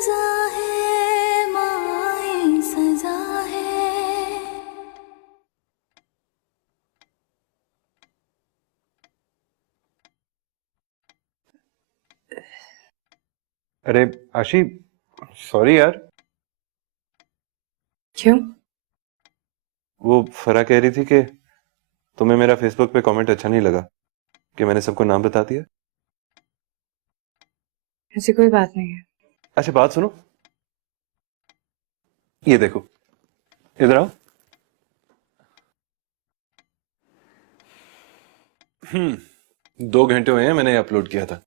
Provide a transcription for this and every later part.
सजा है माए सजा है। अरे आशी, सॉरी यार। क्यों? वो फरा कह रही थी कि तुम्हें मेरा फेसबुक पे कमेंट अच्छा नहीं लगा कि मैंने सबको नाम बता दिया। ऐसी कोई बात नहीं है। अच्छा बात सुनो, ये देखो, इधर आओ। 2 घंटे हुए हैं मैंने अपलोड किया था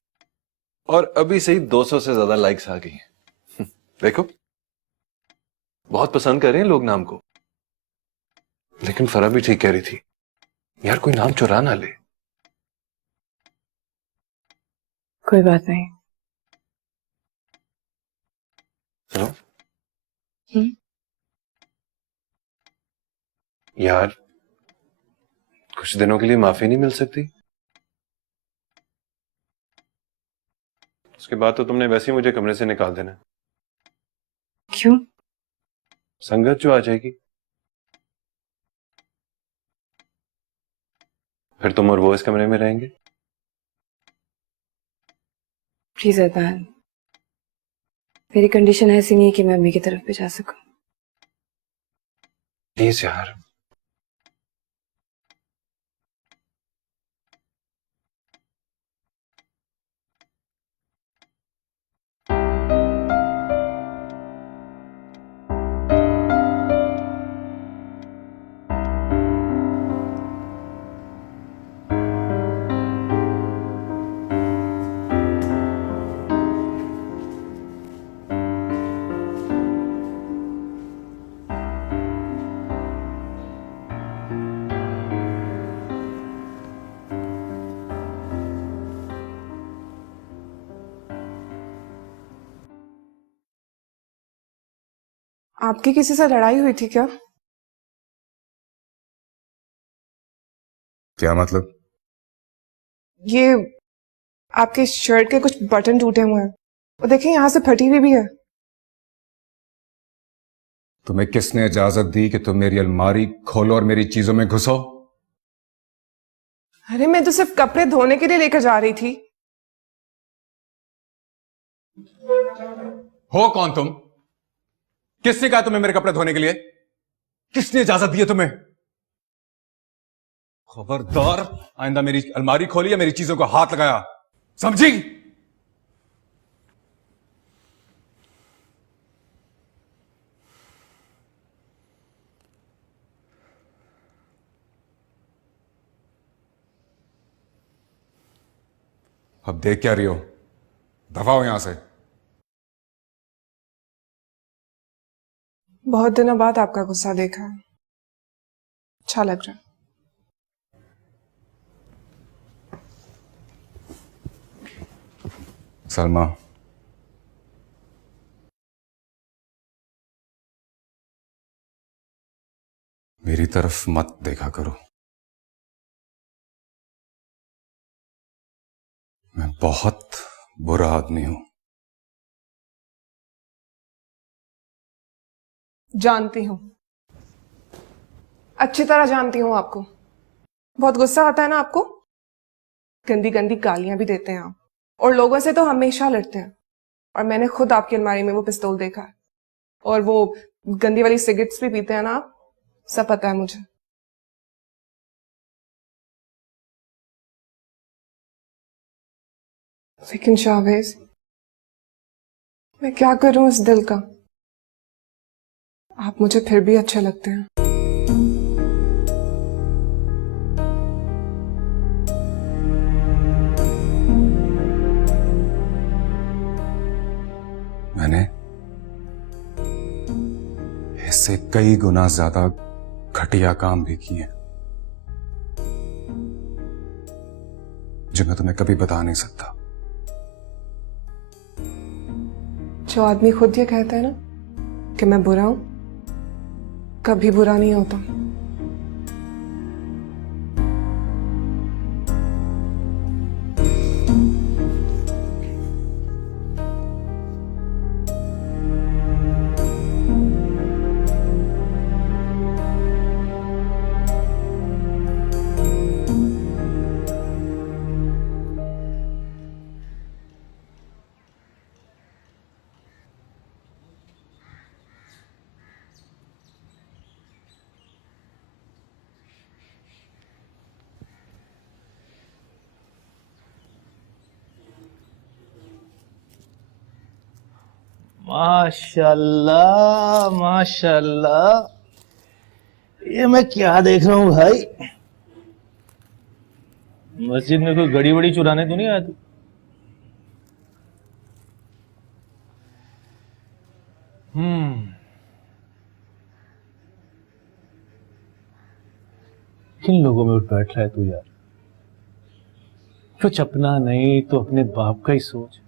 और अभी से ही 200 से ज्यादा लाइक्स आ गई हैं। देखो, बहुत पसंद कर रहे हैं लोग नाम को। लेकिन फरा भी ठीक कह रही थी यार, कोई नाम चुरा ना ले। कोई बात नहीं। सुनो हम्म? यार, कुछ दिनों के लिए माफी नहीं मिल सकती? उसके बाद तो तुमने वैसे ही मुझे कमरे से निकाल देना। क्यों? संगत जो आ जाएगी, फिर तुम और वो इस कमरे में रहेंगे। प्लीज अदनान, मेरी कंडीशन ऐसी नहीं है कि मैं अम्मी की तरफ भी जा सकूं। प्लीज यार। आपकी किसी से लड़ाई हुई थी क्या? क्या मतलब? ये आपके शर्ट के कुछ बटन टूटे हुए हैं और देखिए यहाँ से फटी हुई भी है। तुम्हें किसने इजाजत दी कि तुम मेरी अलमारी खोलो और मेरी चीजों में घुसो? अरे मैं तो सिर्फ कपड़े धोने के लिए लेकर जा रही थी। हो कौन तुम? किसने कहा तुम्हें मेरे कपड़े धोने के लिए? किसने इजाजत दी है तुम्हें? खबरदार, आइंदा मेरी अलमारी खोली या मेरी चीजों को हाथ लगाया, समझी? अब देख क्या रही हो? दफा हो यहां से। बहुत दिनों बाद आपका गुस्सा देखा है, अच्छा लग रहा है। सलमा, मेरी तरफ मत देखा करो। मैं बहुत बुरा आदमी हूं। जानती हूँ, अच्छी तरह जानती हूँ आपको। बहुत गुस्सा आता है ना आपको? गंदी गंदी गालियां भी देते हैं आप, और लोगों से तो हमेशा लड़ते हैं। और मैंने खुद आपकी अलमारी में वो पिस्तौल देखा है, और वो गंदी वाली सिगरेट्स भी पीते हैं ना आप, सब पता है मुझे। लेकिन शाहवेज, मैं क्या करूं इस दिल का? आप मुझे फिर भी अच्छे लगते हैं। मैंने इससे कई गुना ज्यादा घटिया काम भी किए जो मैं तुम्हें कभी बता नहीं सकता। जो आदमी खुद ये कहता है ना कि मैं बुरा हूं, कभी बुरा नहीं होता। माशाल्लाह माशाल्लाह, ये मैं क्या देख रहा हूँ भाई? मस्जिद में कोई घड़ी वड़ी चुराने तो नहीं आया तू? किन लोगों में उठ बैठ रहा है तू यार? कुछ अपना नहीं तो अपने बाप का ही सोच।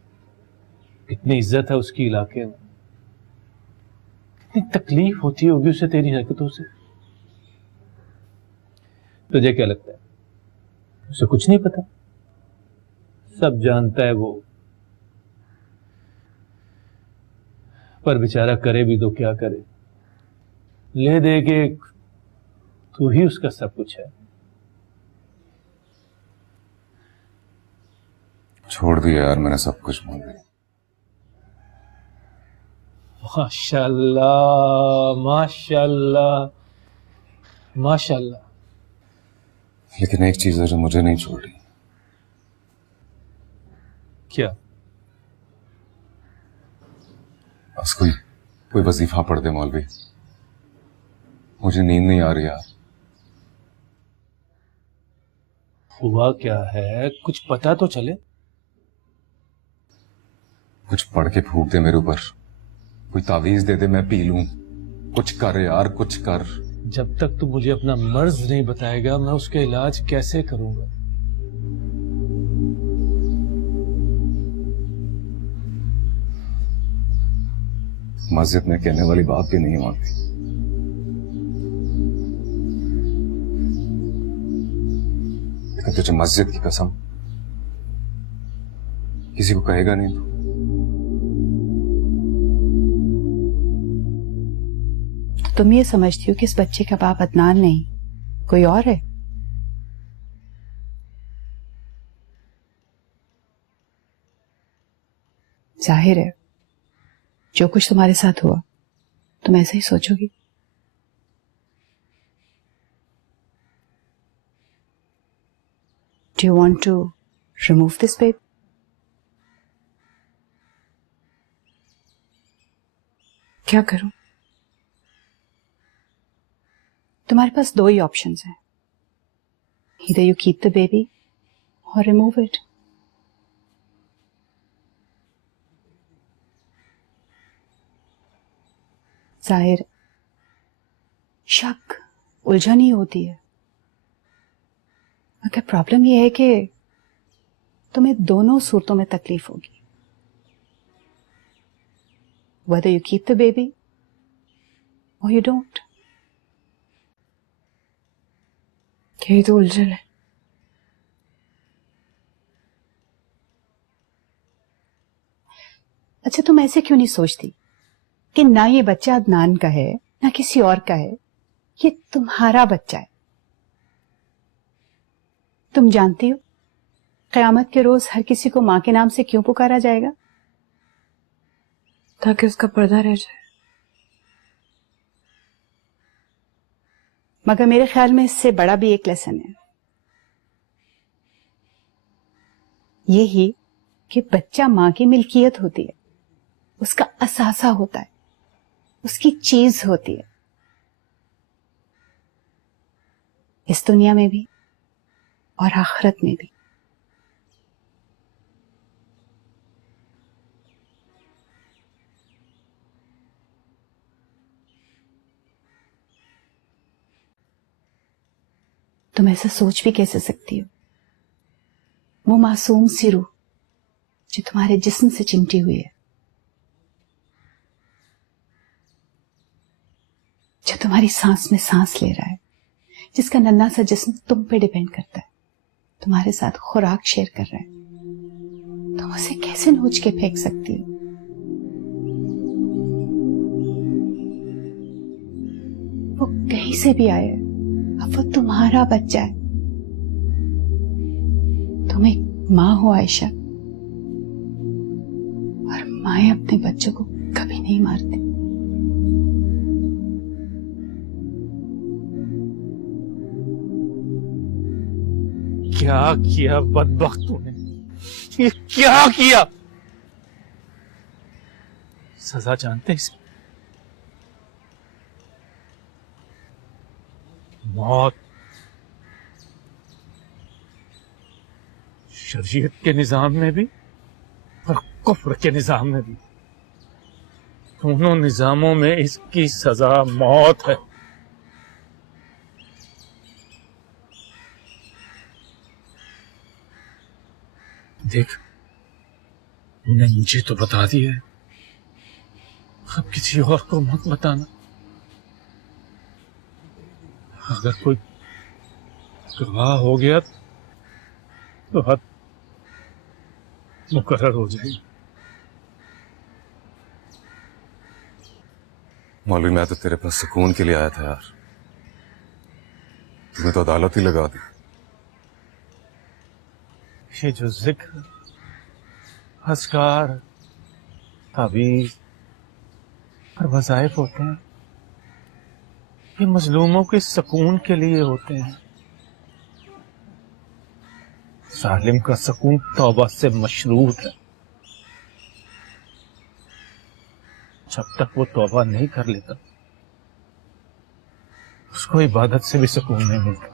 कितनी इज्जत है उसकी इलाके में, कितनी तकलीफ होती होगी उसे तेरी हरकतों से। तुझे क्या लगता है उसे कुछ नहीं पता? सब जानता है वो, पर बेचारा करे भी तो क्या करे। ले दे के तू ही उसका सब कुछ है। छोड़ दिया यार मैंने सब कुछ बोल दिया। माशाल्लाह माशाल्लाह माशाल्लाह। लेकिन एक चीज है जो मुझे नहीं छोड़ रही। क्या? बस कोई वजीफा पढ़ दे मौलवी, मुझे नींद नहीं आ रही यार। हुआ क्या है, कुछ पता तो चले। कुछ पढ़ के फूक दे मेरे ऊपर, कोई तावीज दे दे मैं पी लूं। कुछ कर यार, कुछ कर। जब तक तू मुझे अपना मर्ज नहीं बताएगा मैं उसका इलाज कैसे करूंगा? मस्जिद में कहने वाली बात भी नहीं मानती। लेकिन तुझे मस्जिद की कसम किसी को कहेगा नहीं तू? तुम ये समझती हो कि इस बच्चे का बाप अदनान नहीं कोई और है? जाहिर है जो कुछ तुम्हारे साथ हुआ तुम ऐसे ही सोचोगी। Do you want to remove this baby? क्या करूं? तुम्हारे पास दो ही ऑप्शंस हैं, either you keep the baby or remove it. जाहिर शक उलझन ही होती है, मगर प्रॉब्लम यह है कि तुम्हें दोनों सूरतों में तकलीफ होगी, whether you keep the baby or you don't. यही तो उलझन है। अच्छा तुम ऐसे क्यों नहीं सोचती कि ना ये बच्चा अदनान का है ना किसी और का है, ये तुम्हारा बच्चा है। तुम जानती हो क़यामत के रोज हर किसी को मां के नाम से क्यों पुकारा जाएगा? ताकि उसका पर्दा रह जाए। मगर मेरे ख्याल में इससे बड़ा भी एक लेसन है, यही कि बच्चा मां की मिल्कियत होती है, उसका असासा होता है, उसकी चीज होती है, इस दुनिया में भी और आखिरत में भी। तुम ऐसा सोच भी कैसे सकती हो? वो मासूम सी रूह जो तुम्हारे जिस्म से चिमटी हुई है, जो तुम्हारी सांस में सांस ले रहा है, जिसका नन्हा सा जिस्म तुम पे डिपेंड करता है, तुम्हारे साथ खुराक शेयर कर रहा है, तुम उसे कैसे नोच के फेंक सकती हो? वो कहीं से भी आया, अब वो तुम्हारा बच्चा है। तुम एक मां हो आयशा, और माएं अपने बच्चों को कभी नहीं मारती। क्या किया बदबख्त तूने? ये क्या किया? सजा जानते हैं इसकी? मौत। शरीयत के निजाम में भी और कुफ्र के निजाम में भी, दोनों निजामों में इसकी सजा मौत है। देख, उन्हें मुझे तो बता दिया है, अब किसी और को मत बताना। अगर कोई गवाह हो गया तो हद मुकर्रर हो जाएगी। मौलवी, मैं तो तेरे पास सुकून के लिए आया था यार, तुम्हें तो अदालत ही लगा दी। ये जो जिक्र, अस्कार, तावीज़ और वज़ाइफ होते हैं, ये मजलूमों के सुकून के लिए होते हैं। जालिम का सुकून तौबा से मशरूत है। जब तक वो तौबा नहीं कर लेता, उसको इबादत से भी सुकून नहीं मिलता।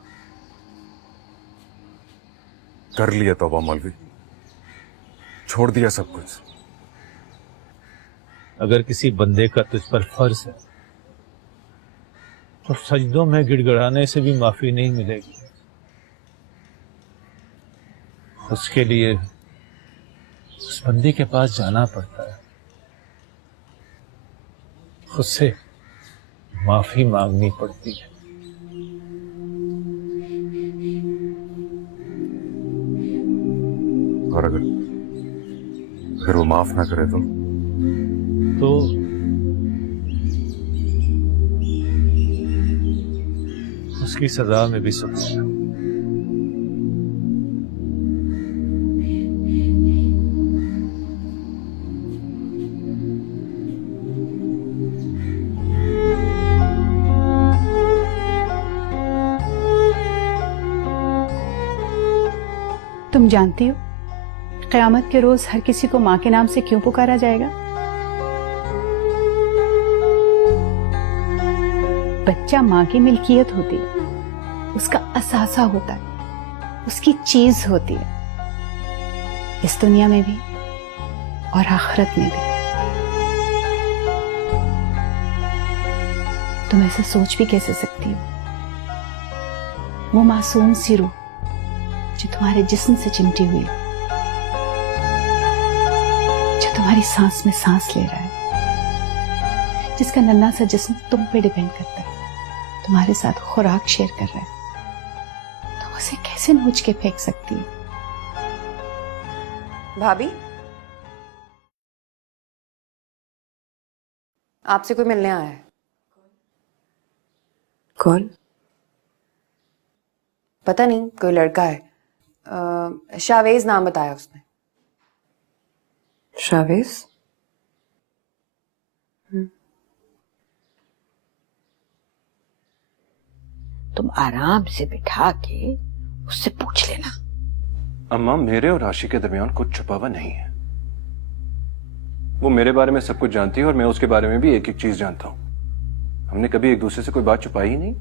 कर लिया तौबा मौलवी, छोड़ दिया सब कुछ। अगर किसी बंदे का तुझ पर फर्ज है तो सजदों में गिड़गिड़ाने से भी माफी नहीं मिलेगी। उसके लिए उस बंदे के पास जाना पड़ता है, उससे माफी मांगनी पड़ती है। और अगर वो माफ ना करे तो उसकी सजा में भी सुकून है। तुम जानती हो क़यामत के रोज हर किसी को माँ के नाम से क्यों पुकारा जाएगा? बच्चा माँ की मिल्कियत होती है, उसका असासा होता है, उसकी चीज होती है, इस दुनिया में भी और आखिरत में भी। तुम ऐसे सोच भी कैसे सकती हो? वो मासूम सी रूह जो तुम्हारे जिस्म से चिमटी हुई, जो तुम्हारी सांस में सांस ले रहा है, जिसका नन्हा सा जिस्म तुम पे डिपेंड करता है, तुम्हारे साथ खुराक शेयर कर रहा है, तुम उसे कैसे नोच के फेंक सकती हो? भाभी, आपसे कोई मिलने आया है। कौन? पता नहीं, कोई लड़का है। शावेज नाम बताया उसने। शावेज? तुम आराम से बिठा के उससे पूछ लेना। अम्मा, मेरे और राशि के दरमियान कुछ छुपा हुआ नहीं है। वो मेरे बारे में सब कुछ जानती है और मैं उसके बारे में भी एक एक चीज जानता हूं। हमने कभी एक दूसरे से कोई बात छुपाई ही नहीं।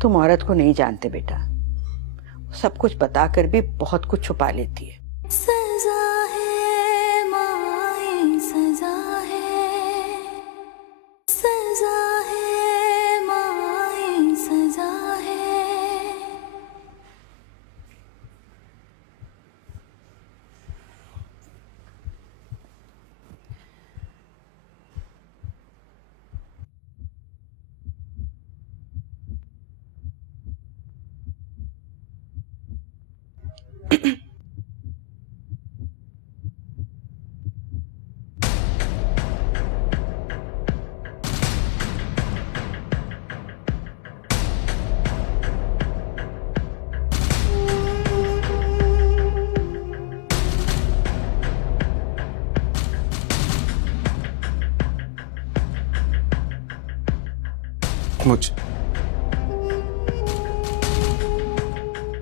तुम औरत को नहीं जानते बेटा, सब कुछ बताकर भी बहुत कुछ छुपा लेती है। सजा है माए, सजा है, सजा है माए, सजा है।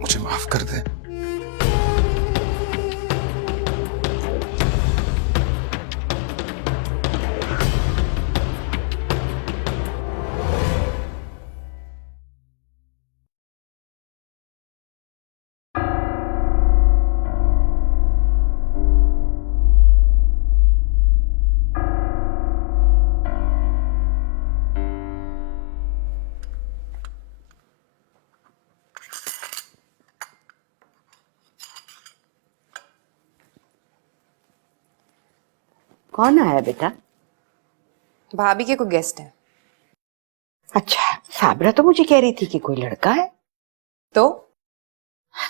मुझे माफ कर दे। कौन आया बेटा? भाभी के कोई गेस्ट है। अच्छा, साबरा तो मुझे कह रही थी कि कोई लड़का है। तो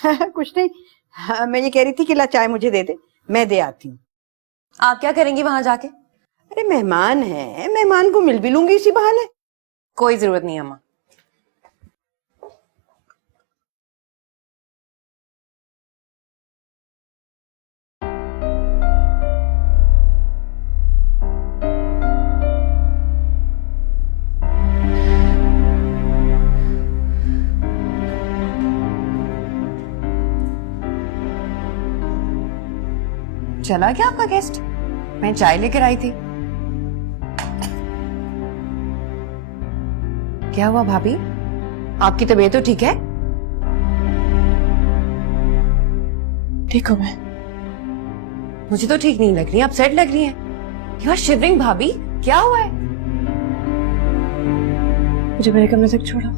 कुछ नहीं, हाँ, मैं ये कह रही थी कि ला चाय मुझे दे दे, मैं दे आती हूँ। आप क्या करेंगी वहां जाके? अरे मेहमान है, मेहमान को मिल भी लूंगी इसी बहाने। कोई जरूरत नहीं अम्मा। चला क्या आपका गेस्ट? मैं चाय लेकर आई थी। क्या हुआ भाभी? आपकी तबीयत तो ठीक है? ठीक हूँ मैं। मुझे तो ठीक नहीं लग रही, अपसेट लग रही है। यू आर शिवरिंग भाभी, क्या हुआ है? मुझे मेरे कमरे तक छोड़ो।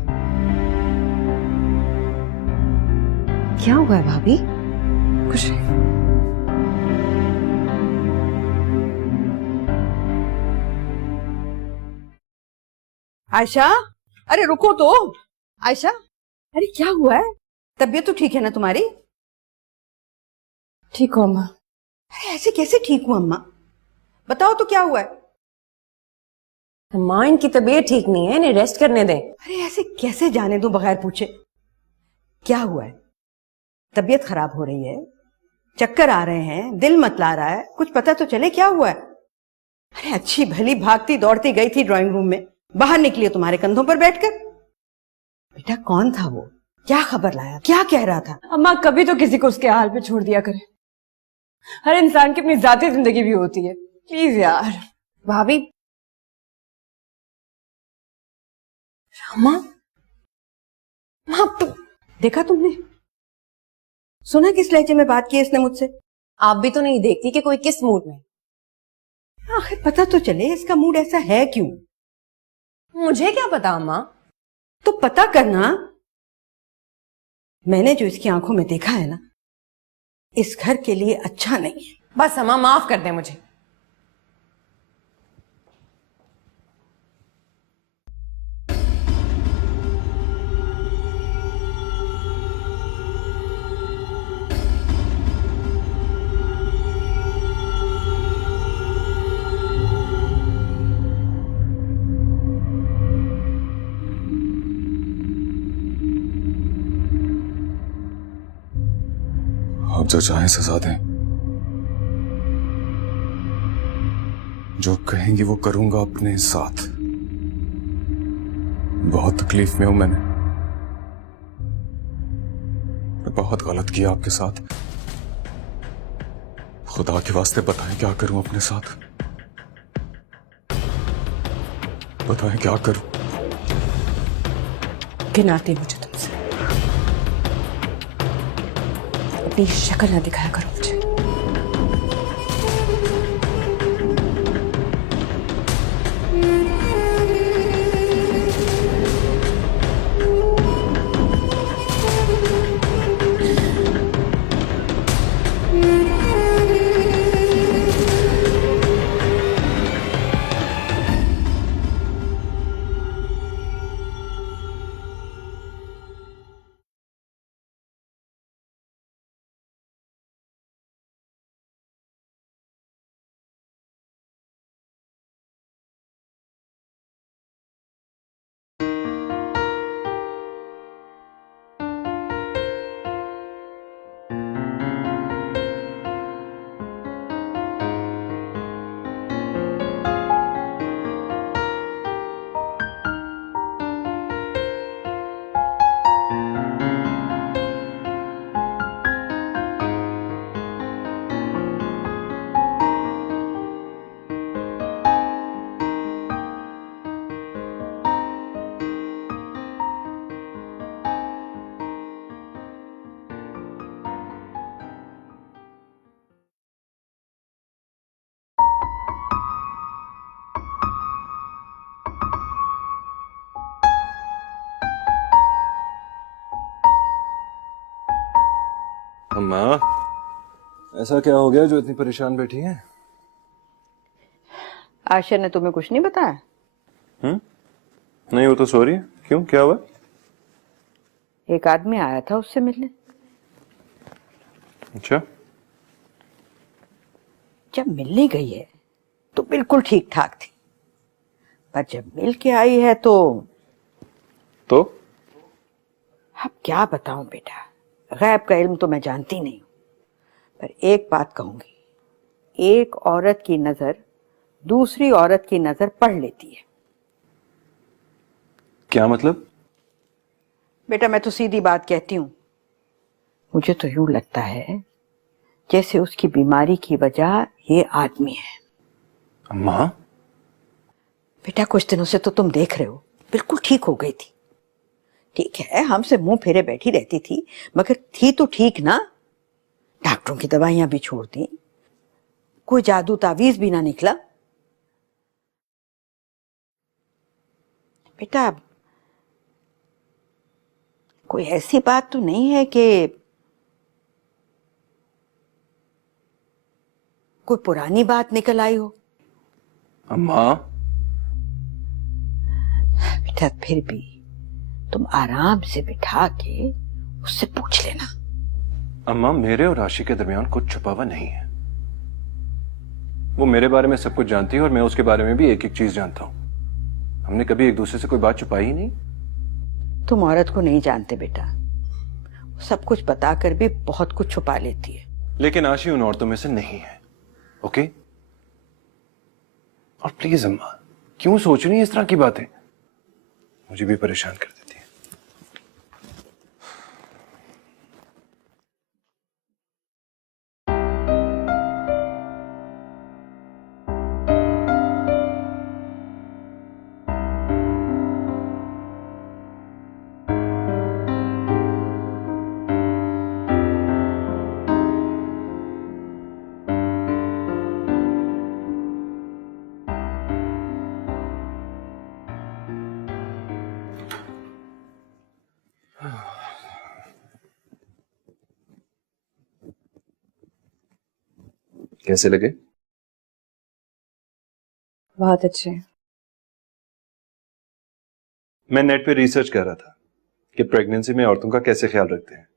क्या हुआ है भाभी? कुछ नहीं। आयशा, अरे रुको तो। आयशा, अरे क्या हुआ है? तबीयत तो ठीक है ना तुम्हारी? ठीक हो अम्मा? अरे ऐसे कैसे ठीक हूँ अम्मा? बताओ तो क्या हुआ है? अम्मा इनकी तबीयत ठीक नहीं है, इन्हें रेस्ट करने दें। अरे ऐसे कैसे जाने दूं बगैर पूछे? क्या हुआ है? तबीयत खराब हो रही है, चक्कर आ रहे हैं, दिल मतला रहा है, कुछ पता तो चले क्या हुआ है? अरे अच्छी भली भागती दौड़ती गई थी ड्राइंग रूम में, बाहर निकली तुम्हारे कंधों पर बैठकर। बेटा कौन था वो? क्या खबर लाया? क्या कह रहा था? अम्मा कभी तो किसी को उसके हाल पे छोड़ दिया करे। हर इंसान की अपनी जाती जिंदगी भी होती है। प्लीज यार। भाभी। अम्मा तो देखा तुमने? सुना किस लहजे में बात की इसने मुझसे? आप भी तो नहीं देखती कि कोई किस मूड में। आखिर पता तो चले इसका मूड ऐसा है क्यों? मुझे क्या पता अम्मा? तो पता करना। मैंने जो इसकी आंखों में देखा है ना, इस घर के लिए अच्छा नहीं है। बस अम्मा माफ कर दे मुझे। आप जो चाहें सजा दें, जो कहेंगी वो करूंगा अपने साथ। बहुत तकलीफ में हूं मैंने बहुत गलत किया आपके साथ। खुदा के वास्ते बताएं क्या करूं अपने साथ? बताएं क्या करूं? घिनाती मुझे तुमसे। अपनी शक्ल ना दिखाया करो मुझे। अम्मा, ऐसा क्या हो गया जो इतनी परेशान बैठी हैं? आशा ने तुम्हें कुछ नहीं बताया? नहीं, वो तो सो रही है। क्यों, क्या हुआ? एक आदमी आया था उससे मिलने। अच्छा। जब मिलने गई है तो बिल्कुल ठीक ठाक थी, पर जब मिल के आई है तो अब क्या बताऊं बेटा, गैब का इल्म तो मैं जानती नहीं हूं, पर एक बात कहूंगी, एक औरत की नजर दूसरी औरत की नजर पढ़ लेती है। क्या मतलब? बेटा मैं तो सीधी बात कहती हूं, मुझे तो यूं लगता है जैसे उसकी बीमारी की वजह ये आदमी है। अम्मा? बेटा कुछ दिनों से तो तुम देख रहे हो बिल्कुल ठीक हो गई थी। ठीक है हमसे मुंह फेरे बैठी रहती थी, मगर थी तो ठीक ना। डॉक्टरों की दवाइयां भी छोड़ दी, कोई जादू तावीज भी ना निकला। बेटा कोई ऐसी बात तो नहीं है कि कोई पुरानी बात निकल आई हो? अम्मा? बेटा फिर भी तुम आराम से बिठा के उससे पूछ लेना। अम्मा, मेरे और राशि के दरमियान कुछ छुपा हुआ नहीं है। वो मेरे बारे में सब कुछ जानती है और मैं उसके बारे में भी एक एक चीज जानता हूं। हमने कभी एक दूसरे से कोई बात छुपाई ही नहीं। तुम औरत को नहीं जानते बेटा, सब कुछ बताकर भी बहुत कुछ छुपा लेती है। लेकिन आशी उन औरतों में से नहीं है, ओके? और प्लीज अम्मा, क्यों सोच रही है इस तरह की बातें? मुझे भी परेशान कर देती है। कैसे लगे? बहुत अच्छे। मैं नेट पे रिसर्च कर रहा था कि प्रेगनेंसी में औरतों का कैसे ख्याल रखते हैं,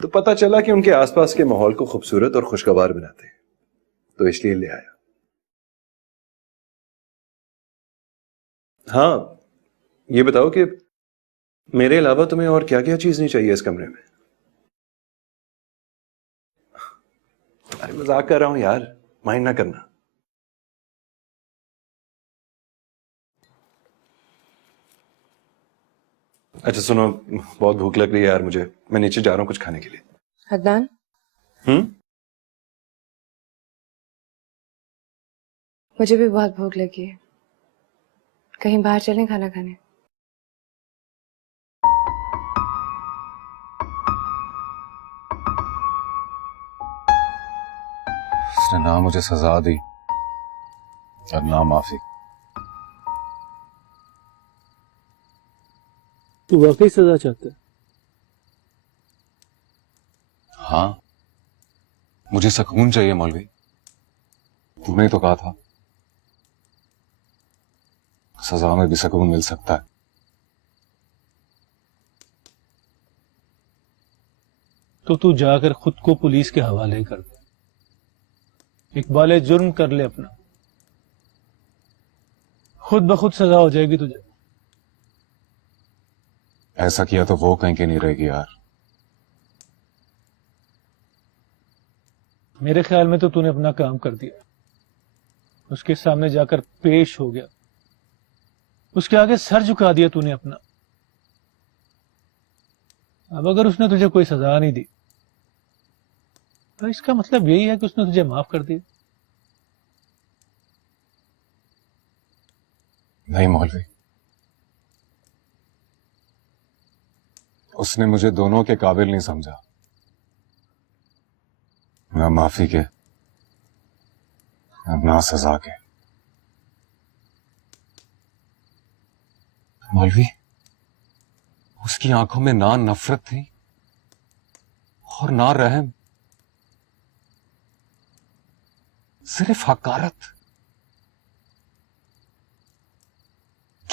तो पता चला कि उनके आसपास के माहौल को खूबसूरत और खुशगवार बनाते हैं, तो इसलिए ले आया। हाँ, ये बताओ कि मेरे अलावा तुम्हें और क्या क्या चीज नहीं चाहिए इस कमरे में? अरे मजाक कर रहा हूं यार, माइंड ना करना। अच्छा सुनो, बहुत भूख लग रही है यार मुझे, मैं नीचे जा रहा हूं कुछ खाने के लिए। अदनान, मुझे भी बहुत भूख लगी है, कहीं बाहर चलें खाना खाने? उसने ना मुझे सजा दी और ना माफी। तू वाकई सजा चाहता है? हाँ, मुझे सुकून चाहिए मौलवी। तूने ही तो कहा था सजा में भी सुकून मिल सकता है। तो तू जाकर खुद को पुलिस के हवाले कर दे, इकबाल जुर्म कर ले अपना, खुद ब खुद सजा हो जाएगी तुझे। ऐसा किया तो वो कहीं के नहीं रहेगी यार। मेरे ख्याल में तो तूने अपना काम कर दिया, उसके सामने जाकर पेश हो गया, उसके आगे सर झुका दिया तूने अपना। अब अगर उसने तुझे कोई सजा नहीं दी तो इसका मतलब यही है कि उसने तुझे माफ कर दिया। नहीं मौलवी, उसने मुझे दोनों के काबिल नहीं समझा, ना माफी के ना सजा के। मौलवी, उसकी आंखों में ना नफरत थी और ना रहम, सिर्फ हकारत।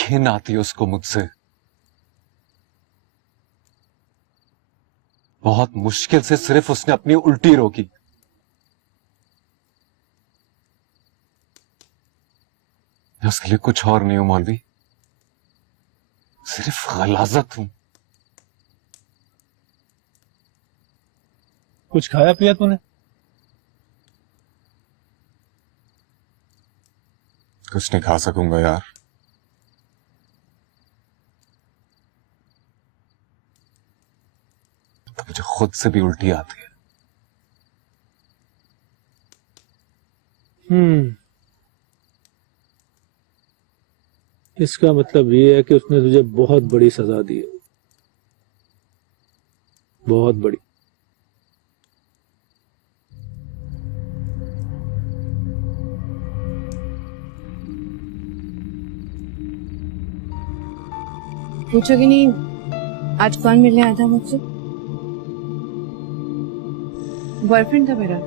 घिन आती है उसको मुझसे। बहुत मुश्किल से सिर्फ उसने अपनी उल्टी रोकी। मैं उसके लिए कुछ और नहीं हूं मौलवी, सिर्फ गलाजत हूं। कुछ खाया पिया तूने? कुछ नहीं खा सकूंगा यार। तो मुझे खुद से भी उल्टी आती है। इसका मतलब ये है कि उसने तुझे बहुत बड़ी सजा दी है, बहुत बड़ी। पूछोगे नहीं आज कौन मिलने आया था मुझसे? बॉयफ्रेंड था मेरा।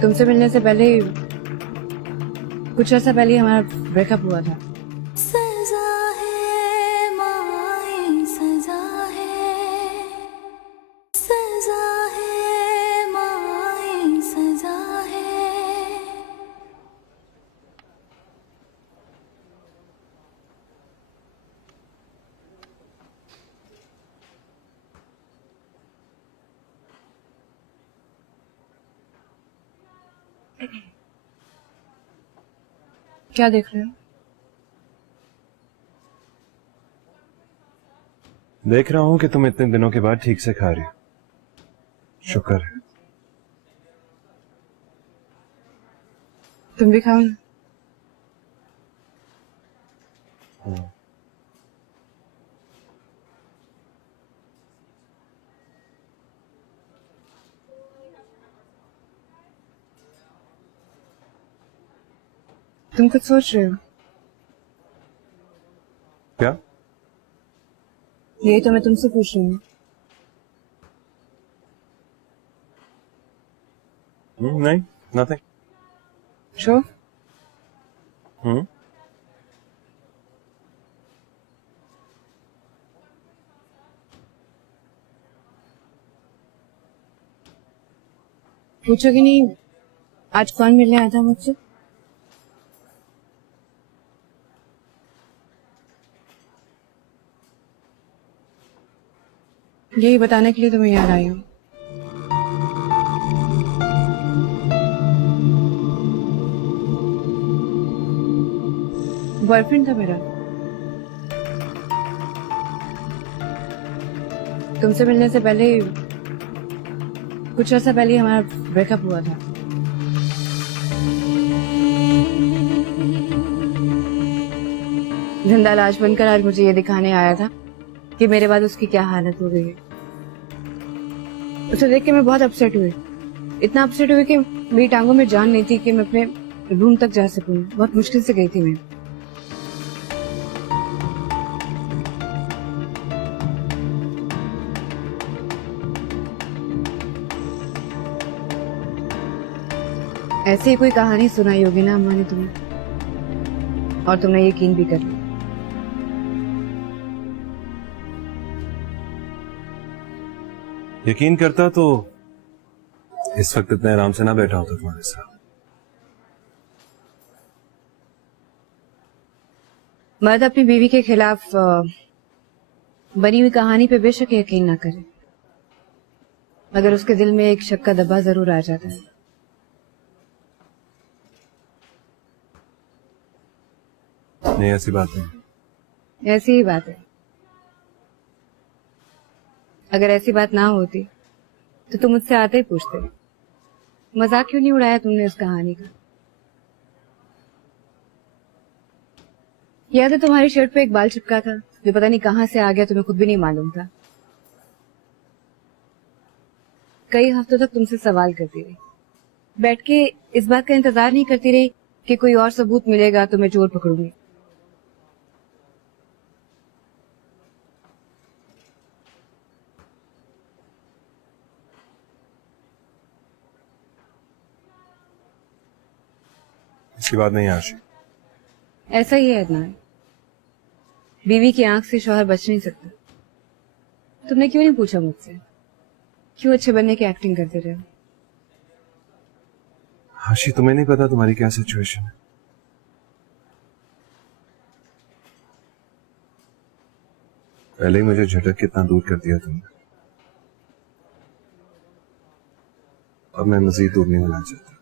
तुमसे मिलने से पहले, कुछ अर्सा पहले हमारा ब्रेकअप हुआ था। सजा है माए सजा है, सजा है माए सजा है। क्या देख रहे हो? देख रहा हूं कि तुम इतने दिनों के बाद ठीक से खा रही हो। शुक्र है। तुम भी खाओ ना। तुम कुछ सोच रहे हो? क्या? यही तो मैं तुमसे पूछ रही हूँ। नहीं, नथिंग। शो पूछोगे नहीं आज कौन मिलने आया था मुझसे? यही बताने के लिए तुम्हें याद आई हूँ। बॉयफ्रेंड था मेरा। तुमसे मिलने से पहले, कुछ अर्सा पहले हमारा ब्रेकअप हुआ था। जिंदा लाश बनकर आज मुझे ये दिखाने आया था कि मेरे बाद उसकी क्या हालत हो गई है। उसे देख के मैं बहुत अपसेट हुई, इतना अपसेट हुई कि मेरी टांगों में जान नहीं थी कि मैं अपने रूम तक जा सकूं। बहुत मुश्किल से गई थी मैं। ऐसी ही कोई कहानी सुनाई होगी ना अम्मा ने तुम्हें, और तुमने यकीन भी कर लिया। यकीन करता तो इस वक्त इतने आराम से ना बैठा होता तुम्हारे साथ। मर्द अपनी बीवी के खिलाफ बनी हुई कहानी पे बेशक यकीन ना करे, मगर उसके दिल में एक शक का दबा जरूर आ जाता है। नहीं, ऐसी बात नहीं। ऐसी ही बात है। अगर ऐसी बात ना होती तो तुम मुझसे आते ही पूछते, मजाक क्यों नहीं उड़ाया तुमने उस कहानी का? याद है तुम्हारी शर्ट पे एक बाल चिपका था जो पता नहीं कहां से आ गया, तुम्हें खुद भी नहीं मालूम था। कई हफ्तों तक तुमसे सवाल करती रही, बैठ के इस बात का इंतजार नहीं करती रही कि कोई और सबूत मिलेगा तो मैं चोर पकड़ूंगी। इसकी बात नहीं आशी। ऐसा ही है अदनान, बीवी की आंख से शौहर बच नहीं सकता। तुमने क्यों नहीं पूछा मुझसे, क्यों अच्छे बनने की एक्टिंग करते रहे? आशी, तुम्हें नहीं पता तुम्हारी क्या सिचुएशन है। पहले ही मुझे झटक कितना दूर कर दिया तुमने, अब मैं मजीद दूर नहीं होना चाहता।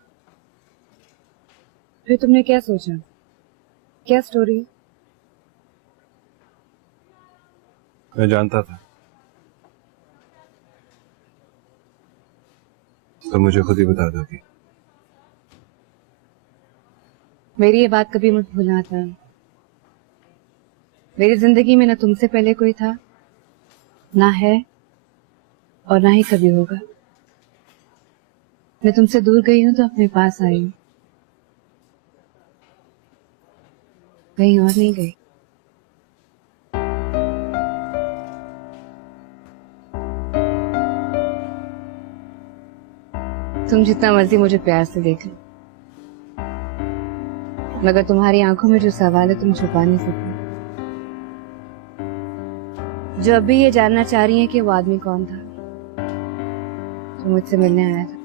फिर तुमने क्या सोचा, क्या स्टोरी? मैं जानता था, तो मुझे खुद ही बता दोगी। मेरी ये बात कभी मत भूलना था। मेरी जिंदगी में ना तुमसे पहले कोई था, ना है और ना ही कभी होगा। मैं तुमसे दूर गई हूं तो अपने पास आई हूं, कहीं और नहीं गई। तुम जितना मर्जी मुझे प्यार से देख लो, मगर तुम्हारी आंखों में जो सवाल है तुम छुपा नहीं सकते। जो अभी ये जानना चाह रही है कि वो आदमी कौन था जो मुझसे मिलने आया था।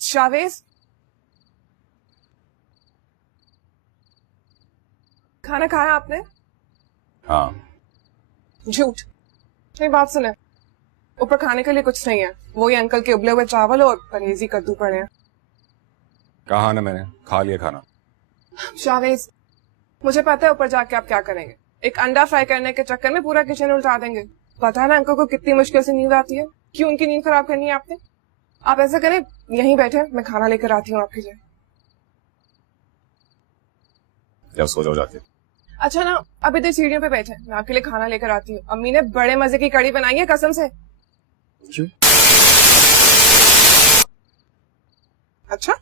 शावेज, खाना खाया आपने? हाँ। झूठ। मेरी बात सुने, ऊपर खाने के लिए कुछ नहीं है, वही अंकल के उबले हुए चावल और परहेजी कद्दू पड़े हैं। कहा ना मैंने, खा लिया खाना। शावेज, मुझे पता है ऊपर जाके आप क्या करेंगे। एक अंडा फ्राई करने के चक्कर में पूरा किचन उल्टा देंगे। पता है ना अंकल को कितनी मुश्किल से नींद आती है। क्यों उनकी नींद खराब करनी है आपने? आप ऐसा करें, यहीं बैठे, मैं खाना लेकर आती हूँ आपके लिए। जब सो जाओ जाके। अच्छा ना, अब इधर सीढ़ियों पे बैठे, मैं आपके लिए खाना लेकर आती हूँ। अम्मी ने बड़े मजे की कड़ी बनाई है कसम से। क्यों? अच्छा,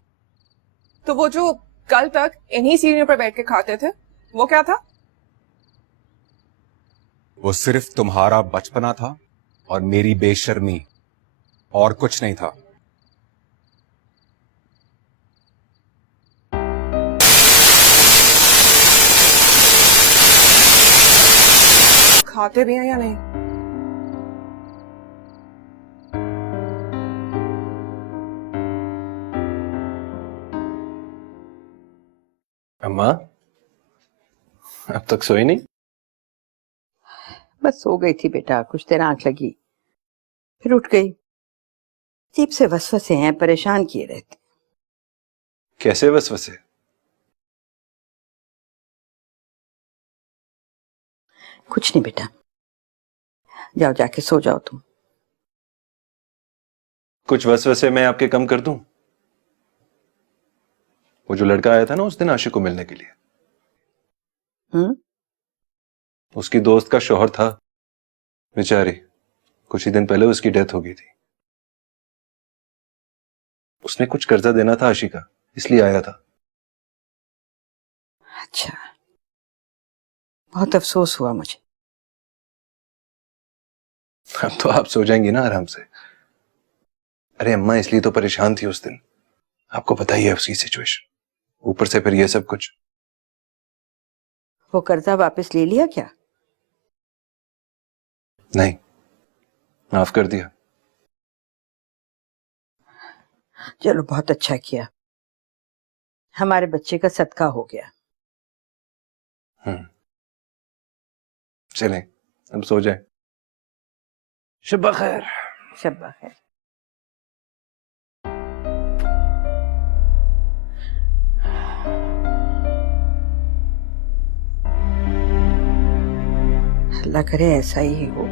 तो वो जो कल तक इन्हीं सीढ़ियों पर बैठ के खाते थे, वो क्या था? वो सिर्फ तुम्हारा बचपना था और मेरी बेशर्मी, और कुछ नहीं था। खाते भी हैं या नहीं? अम्मा, अब तक सोई नहीं? बस सो गई थी बेटा, कुछ देर आंख लगी फिर उठ गई। अजीब से वसवसे हैं, परेशान किए रहते। कैसे वसवसे? कुछ नहीं बेटा, जाओ जाके सो जाओ तुम। कुछ वसवसे मैं आपके कम कर दूं? वो जो लड़का आया था ना उस दिन आशिक को मिलने के लिए, उसकी दोस्त का शौहर था बेचारी, कुछ ही दिन पहले उसकी डेथ हो गई थी। उसने कुछ कर्जा देना था आशिका, इसलिए आया था। अच्छा, बहुत अफसोस हुआ मुझे। अब तो आप सो जाएंगी ना आराम से। अरे अम्मा इसलिए तो परेशान थी उस दिन, आपको पता ही है उसकी सिचुएशन, ऊपर से फिर ये सब कुछ। वो कर्जा वापस ले लिया क्या? नहीं, माफ कर दिया। चलो बहुत अच्छा किया, हमारे बच्चे का सदका हो गया। चलें अब सो जाए। शब्बा खैर। शब्बा खैर। अल्लाह करे ऐसा ही हो।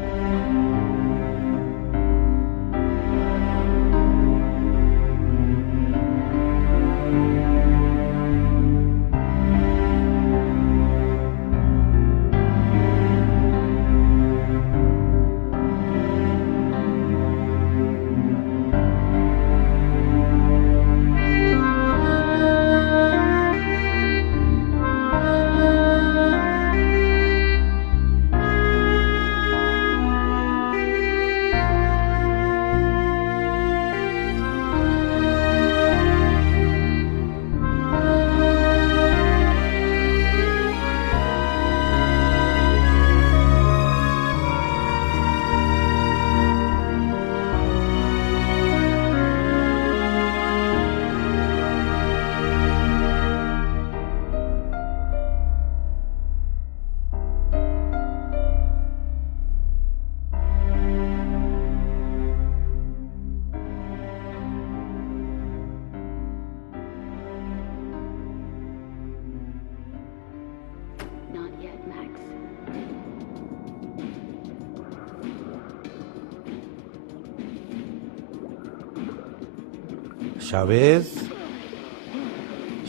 शावेज,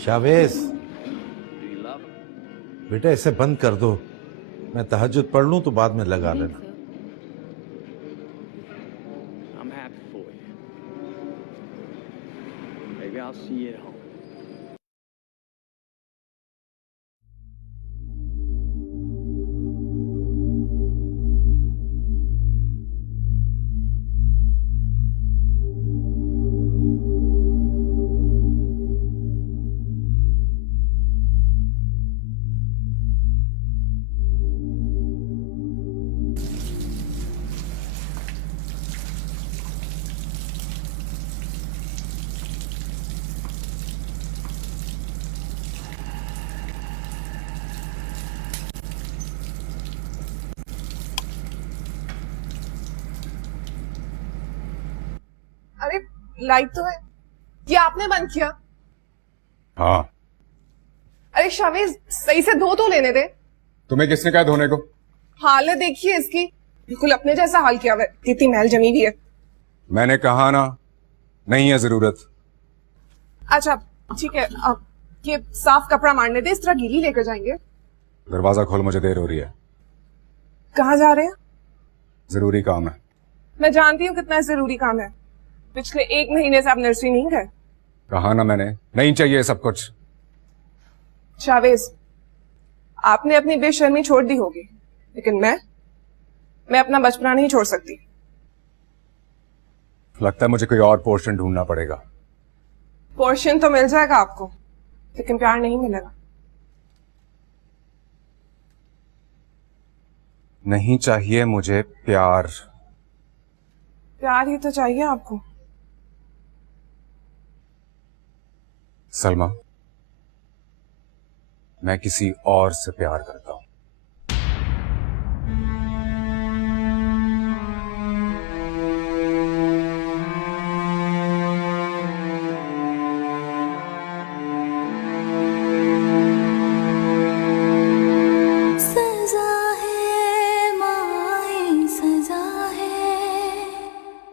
शावेज, बेटा इसे बंद कर दो। मैं तहज्जुद पढ़ लूं तो बाद में लगा लेना। I'm happy for you. Maybe I'll see you at home. अरे लाइट तो है, ये आपने बंद किया? हाँ। अरे शावेज सही से धो तो लेने दे। तुम्हें किसने कहा धोने को? हालत देखिए इसकी, बिल्कुल अपने जैसा हाल किया हुआ है, कितनी मैल जमी हुई है। मैंने कहा ना, नहीं है जरूरत। अच्छा ठीक है, अब ये साफ कपड़ा मारने दे, इस तरह गीली लेकर जाएंगे। दरवाजा खोल, मुझे देर हो रही है। कहाँ जा रहे हैं? जरूरी काम है। मैं जानती हूँ कितना जरूरी काम है, पिछले 1 महीने से आप नर्सरी नहीं गए। कहा ना मैंने, नहीं चाहिए सब कुछ। शावेज आपने अपनी बेशर्मी छोड़ दी होगी, लेकिन मैं अपना बचपना नहीं छोड़ सकती। लगता है मुझे कोई और पोर्शन ढूंढना पड़ेगा। पोर्शन तो मिल जाएगा आपको, लेकिन प्यार नहीं मिलेगा। नहीं चाहिए मुझे प्यार। प्यार ही तो चाहिए आपको। सलमा, मैं किसी और से प्यार करता हूं।